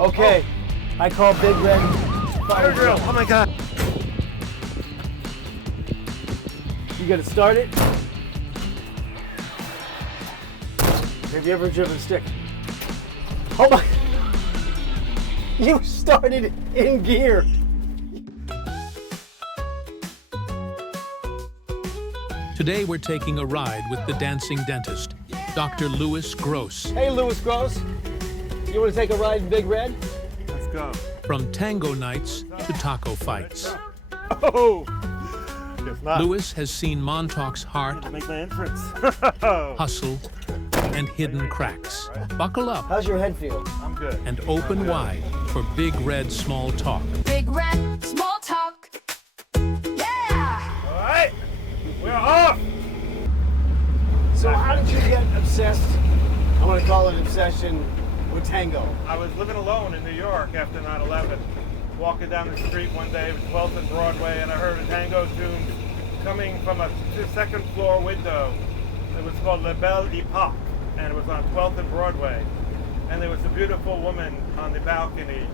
Okay, I call Big Red fire drill. Oh my God. You gotta start it. Have you ever driven a stick? Oh my! You started in gear. Today we're taking a ride with the dancing dentist, Dr. Louis Gross. Hey, Louis Gross. You want to take a ride in Big Red? Let's go. From tango nights to taco fights. Oh! It's not. Louis has seen Montauk's heart, To make my entrance. hustle, and hidden cracks. Buckle up How's your head feel? I'm good. and open wide for Big Red Small Talk. Big Red Small Talk. Yeah! All right. We're off. So how did you get obsessed? I want to call it obsession with tango. I was living alone in New York after 9/11. Walking down the street one day, 12th and Broadway, and I heard a tango tune coming from a second floor window. It was called La Belle Epoque, and it was on 12th and Broadway. And there was a beautiful woman on the balcony,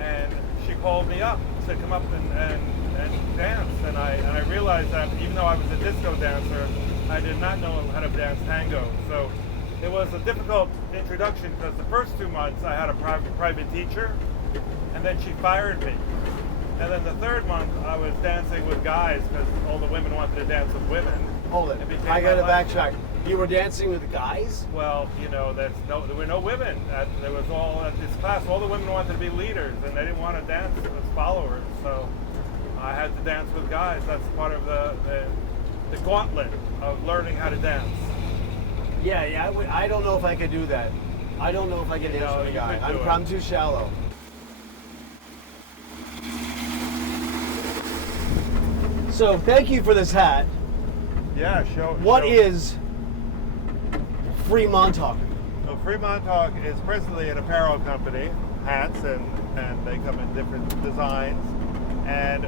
and she called me up, said come up and dance. And I realized that even though I was a disco dancer, I did not know how to dance tango. So it was a difficult introduction because the first 2 months I had a private teacher, and then she fired me. And then the third month I was dancing with guys because all the women wanted to dance with women. Hold it. It became I gotta my life. backtrack. You were dancing with the guys? Well, you know, there were no women. There was all at this class. All the women wanted to be leaders, and they didn't want to dance as followers. So I had to dance with guys. That's part of the gauntlet of learning how to dance. Yeah. I don't know if I could do that. I don't know if I could dance No, with a you guy. could do it. I'm too shallow. So thank you for this hat. Yeah, show. What show. is Free Montauk? So Free Montauk is presently an apparel company, hats, and they come in different designs. And,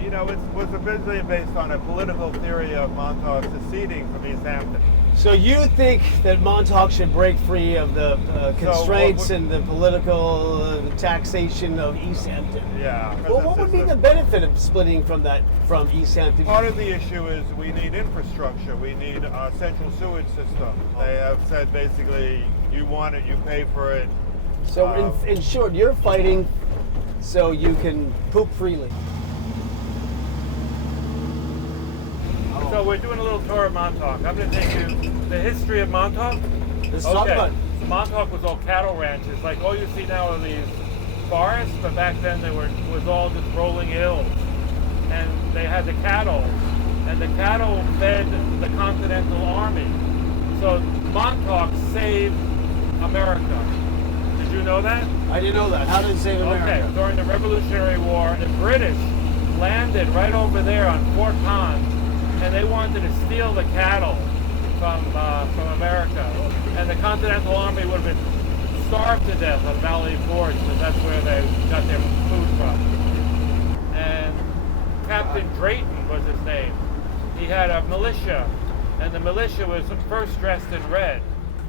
you know, it was originally based on a political theory of Montauk seceding from East Hampton. So you think that Montauk should break free of the constraints and the political taxation of East Hampton? Yeah. Well, what would be the benefit of splitting from East Hampton? Part of the issue is we need infrastructure. We need a central sewage system. They have said basically, you want it, you pay for it. So in short, you're fighting so you can poop freely. So we're doing a little tour of Montauk. I'm going to take you the history of Montauk. Let's talk about it. So Montauk was all cattle ranches. Like all you see now are these forests, but back then was all just rolling hills. And they had the cattle, and the cattle fed the Continental Army. So Montauk saved America. Did you know that? I didn't know that. How did it save America? Okay, during the Revolutionary War, the British landed right over there on Fort Con, and they wanted to steal the cattle from America. And the Continental Army would have been starved to death on Valley Forge, because that's where they got their food from. And Captain Drayton was his name. He had a militia, and the militia was first dressed in red.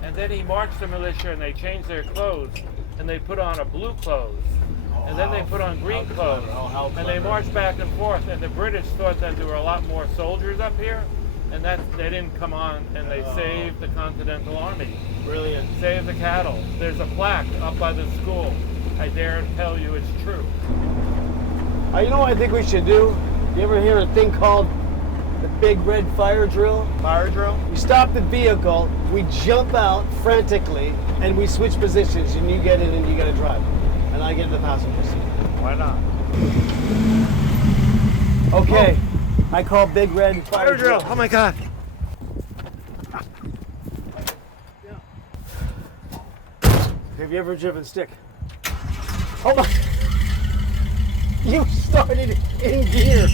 And then he marched the militia, and they changed their clothes, and they put on a blue clothes. And then they put on green clothes, and they marched back and forth, and the British thought that there were a lot more soldiers up here, and that they didn't come on, and they saved the Continental Army. Brilliant. Saved the cattle. There's a plaque up by the school. I dare tell you it's true. You know what I think we should do? You ever hear a thing called the Big Red Fire Drill? Fire drill? We stop the vehicle, we jump out frantically, and we switch positions, and you get in and you gotta drive. And I get in the passenger seat. Why not? Okay, I call Big Red Fire drill. Oh my God. Have you ever driven a stick? Oh my! You started in gear.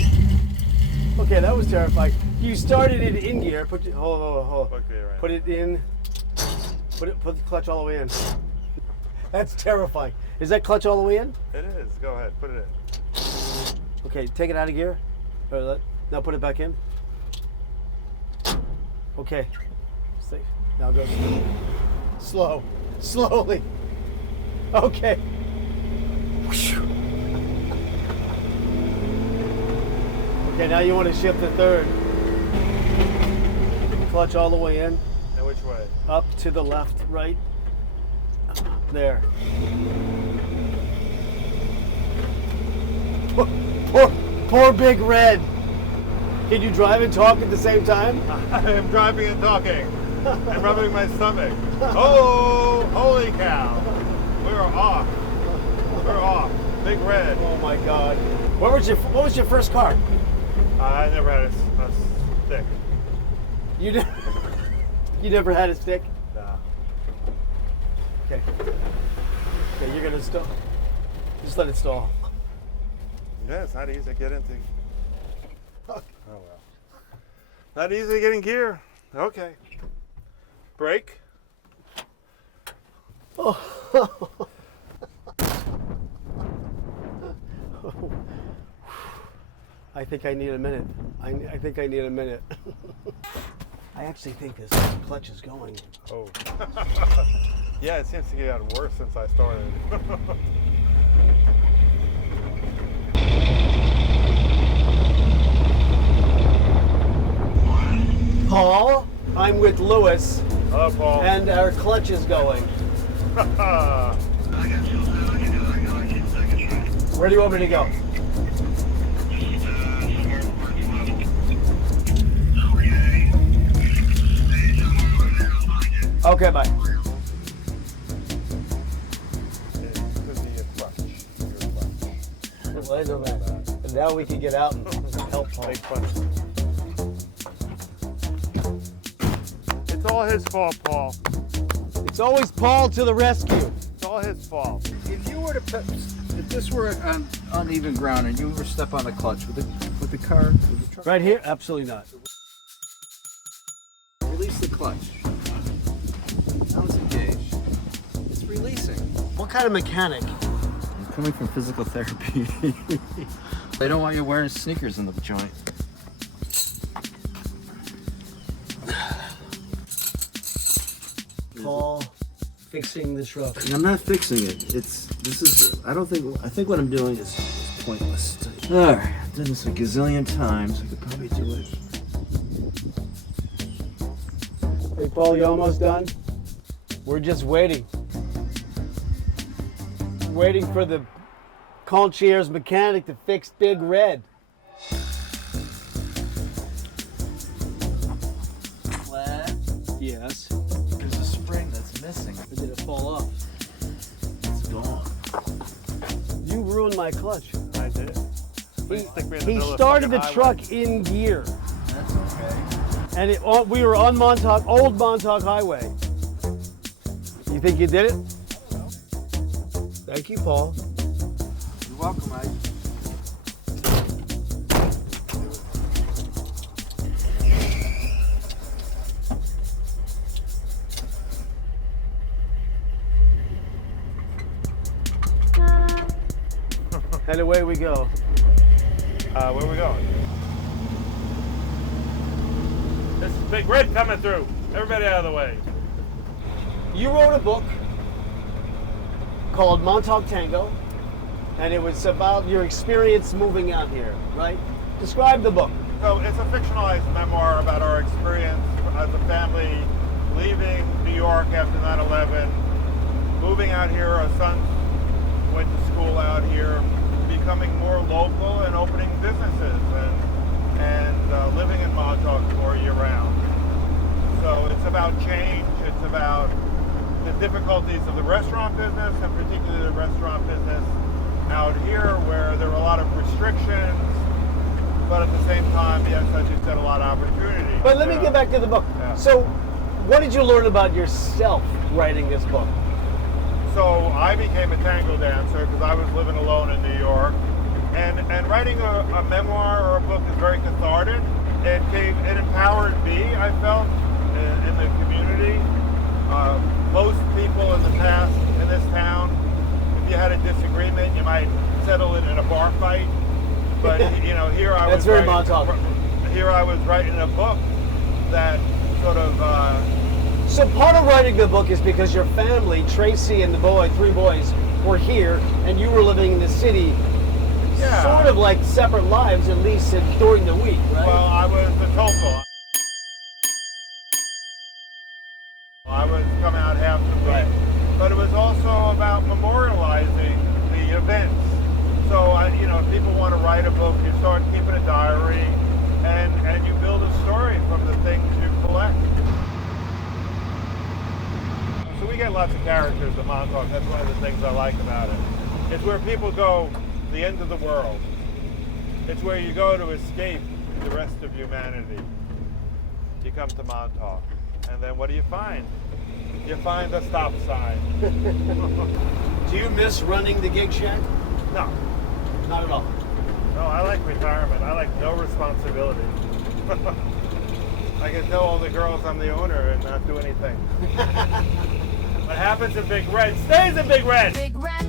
Okay, that was terrifying. You started it in gear. Hold. Okay, right. Put it in. Put the clutch all the way in. That's terrifying. Is that clutch all the way in? It is. Go ahead. Put it in. Okay, take it out of gear. Now put it back in. Okay. Safe. Now go slow. Slowly. Okay. Okay, now you want to shift the third. Clutch all the way in, And which way? up to the left, right. There. Poor Big Red. Can you drive and talk at the same time? I am driving and talking and rubbing my stomach. Oh, holy cow. We're off. We're off. Big Red. Oh my God. What was your first car? I never had a stick. You never had a stick? No. Okay. Okay, you're gonna stall. Just let it stall. Yeah, it's not easy to get into. Oh well. Not easy to get in gear. Okay. Brake. I think I need a minute. I think I need a minute. I actually think this clutch is going. Oh. Yeah, it seems to get out worse since I started. Paul, I'm with Lewis, Hello, Paul. and our clutch is going. Where do you want me to go? Okay, bye. It could be a clutch. Your clutch. Well, I know that. And now we can get out and help Paul. Make fun. It's all his fault, Paul. It's always Paul to the rescue. It's all his fault. If you were to, if this were on uneven ground and you were to step on the clutch, would the car, would the truck Right here? Absolutely not. release the clutch? Now it's engaged. It's releasing. What kind of mechanic? I'm coming from physical therapy. They don't want you wearing sneakers in the joint. Paul fixing the truck. I'm not fixing it. I think what I'm doing is pointless. All right, I've done this a gazillion times. I could probably do it. Hey, Paul, you almost done? We're just waiting. Waiting for the concierge mechanic to fix Big Red. Flat. Yes. There's a spring that's missing. Or did it fall off? It's gone. You ruined my clutch. I did. Please stick me in the He middle of started the fucking highway. truck in gear. That's okay. And we were on Montauk, old Montauk Highway. You think you did it? Thank you, Paul. You're welcome, Mike. And away we go. Where are we going? This is Big Red coming through. Everybody out of the way. You wrote a book called Montauk Tango, and it was about your experience moving out here, right? Describe the book. So it's a fictionalized memoir about our experience as a family leaving New York after 9/11, moving out here. Our sons went to school out here, becoming more local and opening businesses and living in Montauk for year round. So it's about change. It's about the difficulties of the restaurant business, and particularly the restaurant business out here, where there are a lot of restrictions, but at the same time, yes, as you said, a lot of opportunity. But let me get back to the book. Yeah. So, what did you learn about yourself writing this book? So I became a tango dancer because I was living alone in New York, and writing a memoir or a book is very cathartic. It empowered me, I felt, in the community. Most people in the past in this town, if you had a disagreement, you might settle it in a bar fight. But you know, here I That's was. very Montauk. Here I was writing a book that sort of. So part of writing the book is because your family, Tracy and the boy, 3 boys, were here and you were living in the city, Yeah. sort of like separate lives, at least during the week, right? Well, I was the total. I was coming out half the week. Right. But it was also about memorializing the events. So, if people want to write a book, you start keeping a diary, and you build a story from the things you collect. So we get lots of characters at Montauk. That's one of the things I like about it. It's where people go, the end of the world. It's where you go to escape the rest of humanity. You come to Montauk, and then what do you find? You find a stop sign. Do you miss running the gig shack? No, Not at all. no, I like retirement. I like no responsibility. I can tell all the girls I'm the owner and not do anything. What happens in Big Red stays in Big Red. Big red